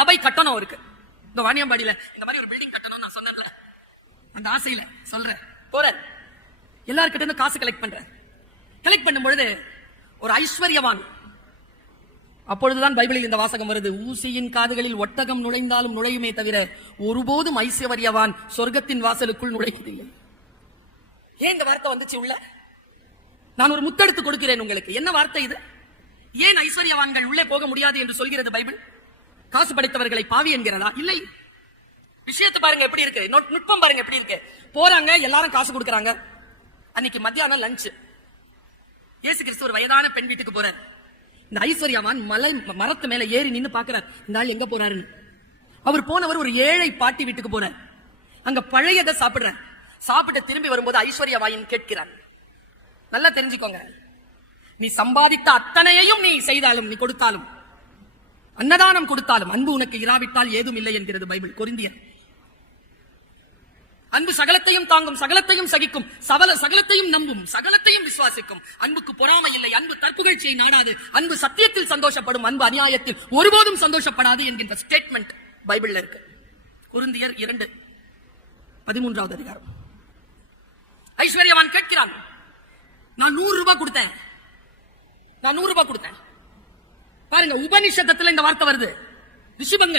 சபை கட்டணம் இருக்கு. இந்த வாணியம்பாடியில இந்த மாதிரி ஒரு பில்டிங் கட்டணும் நான் சொன்னேன். அந்த ஆசையில சொல்றேன், போறேன், எல்லார்கிட்ட இருந்து காசு கலெக்ட் பண்றேன். கலெக்ட் பண்ணும் பொழுது ஒரு ஐஸ்வர்யவான், அப்பொழுதுதான் பைபிளில் இந்த வாசகம் வருது, ஊசியின் காதுகளில் ஒட்டகம் நுழைந்தாலும் நுழையுமே தவிர ஒருபோதும் ஐஸ்வர்யவான் சொர்க்கத்தின் வாசலுக்குள் நுழைவதில்லை. ஏன் இந்த வார்த்தை வந்துச்சு உள்ள? நான் ஒரு முத்தெடுத்து கொடுக்கிறேன் உங்களுக்கு. என்ன வார்த்தை இது? ஏன் ஐஸ்வர்யவான்கள் உள்ளே போக முடியாது என்று சொல்கிறது பைபிள்? காசு படைத்தவர்களை பாவி என்கிறதா? இல்லை. விஷயத்தை பாருங்க எப்படி இருக்கு, நுட்பம் பாருங்க எப்படி இருக்கு. போறாங்க, எல்லாரும் காசு கொடுக்கறாங்க. அன்னைக்கு மத்தியானம் லஞ்ச். இயேசு கிறிஸ்து ஒரு வயதான பெண் வீட்டுக்கு போறார். இந்த ஐஸ்வர்யவான் மரத்து மேல ஏறி நின்னு பாக்குறார், இந்த ஆள் எங்க போறாருன்னு. அவர் போனவர் ஒரு ஏழை பாட்டி வீட்டுக்கு போறார். அங்க பழையதை சாப்பிடுற. சாப்பிட்டு திரும்பி வரும்போது ஐஸ்வர்யவாயின் கேட்கிறான், நல்லா தெரிஞ்சுக்கோங்க, நீ சம்பாதித்த அத்தனையையும் நீ செய்தாலும், நீ கொடுத்தாலும், அன்னதானம் கொடுத்தாலும், அன்பு உனக்கு இராவிட்டால் ஏதும் இல்லை என்கிறது பைபிள். கொரிந்தியர். அன்பு சகலத்தையும் தாங்கும், சகலத்தையும் சகிக்கும், சகலத்தையும் நம்பும், சகலத்தையும் விசுவாசிக்கும். அன்புக்கு பொறாமை இல்லை. அன்பு தற்புகழ்ச்சியை நாடாது. அன்பு சத்தியத்தில் சந்தோஷப்படும். அன்பு அநியாயத்தில் ஒருபோதும் சந்தோஷப்படாது என்கின்ற ஸ்டேட்மெண்ட் பைபிள்ல இருக்கு. கொரிந்தியர் 2:13 அதிகாரம். ஐஸ்வர்யவான் கேட்கிறான், நான் 100 ரூபாய் கொடுத்தேன், நான் 100 ரூபாய் கொடுத்தேன். பாருங்க, உபனிஷத்துல இந்த வார்த்தை வருது. ரிஷிபங்கன்